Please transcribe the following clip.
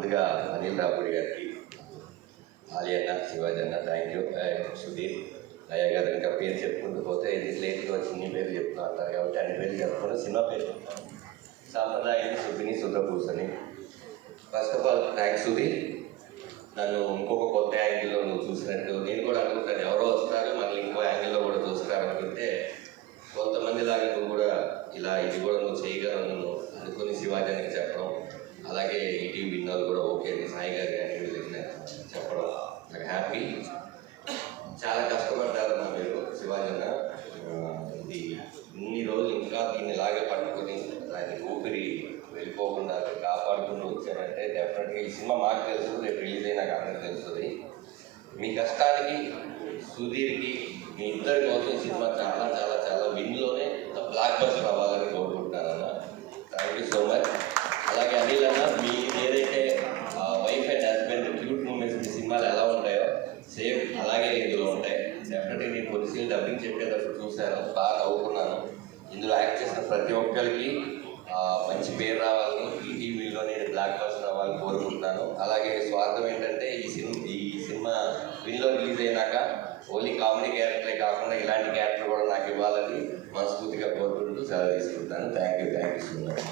ముందుగా అనిల్ రాపుడి గారికి, ఆలి అన్న, శివాజీ అన్న, థ్యాంక్ యూ. సుధీర్ అయ్య గారు ఇంకా పేరు చెప్పుకుంటూ పోతే ఇది లేట్గా వచ్చి నీ పేరు చెప్తూ అంటారు కాబట్టి అన్ని పేరు చెప్పుకుంటూ సినిమా పేరు చెప్తాను. సాంప్రదాయాన్ని సుబ్బిని శుద్ధపూసని. First of all thanks Sudheer. నన్ను ఇంకొక కొత్త యాంగిల్లో నువ్వు చూసినట్టు నేను కూడా అనుకుంటాను, ఎవరో వస్తారు మళ్ళీ ఇంకో యాంగిల్లో కూడా చూస్తారు అనుకుంటే కొంతమంది లాగా నువ్వు కూడా ఇలా ఇది కూడా నువ్వు చేయగలవు నువ్వు అనుకుని శివాజీకి చెప్పడం, అలాగే ఈటీవీ విన్నోళ్ళు కూడా ఓకే సాయి గారు కానీ వీళ్ళకి చెప్పడం నాకు హ్యాపీ. చాలా కష్టపడ్డారు మీరు శివాజన్న. ఇది ఇన్ని రోజులు ఇంకా దీన్ని ఇలాగే పట్టుకుని దాన్ని ఊపిరి వెళ్ళిపోకుండా కాపాడుకుంటూ వచ్చారంటే డెఫినెట్గా ఈ సినిమా మాకు తెలుసు, రేపు రిలీజ్ అయినాక అందరికి తెలుస్తుంది. మీ కష్టానికి సుధీర్కి మీ ఇద్దరి కోసం సినిమా చాలా చాలా చాలా విన్లోనే బ్లాక్ బస్టర్ అవ్వాలని కోరుకుంటున్నానన్న. Thank you so much. అలాగే అనిల్ అన్న, మీ ఏదైతే wife and husband cute moments మీ సినిమాలు ఎలా ఉంటాయో సేమ్ అలాగే ఇందులో ఉంటాయి. డెఫినెట్గా నేను కొన్ని సీన్ డబ్బింగ్ చెప్పేటప్పుడు చూశాను, బాగా నవ్వుకున్నాను. ఇందులో యాక్ట్ చేసిన ప్రతి ఒక్కరికి మంచి పేరు రావాలని, ఈటీవీలో నేను బ్లాక్ బస్టర్ అవ్వాలని కోరుకుంటున్నాను. అలాగే స్వార్థం ఏంటంటే ఈ సినిమా విన్లో రిలీజ్ అయినాక ఓన్లీ కామెడీ క్యారెక్టరే కాకుండా ఇలాంటి క్యారెక్టర్ కూడా నాకు ఇవ్వాలని మనస్ఫూర్తిగా కోరుకుంటూ సెలవు తీసుకుంటాను. Thank you so much.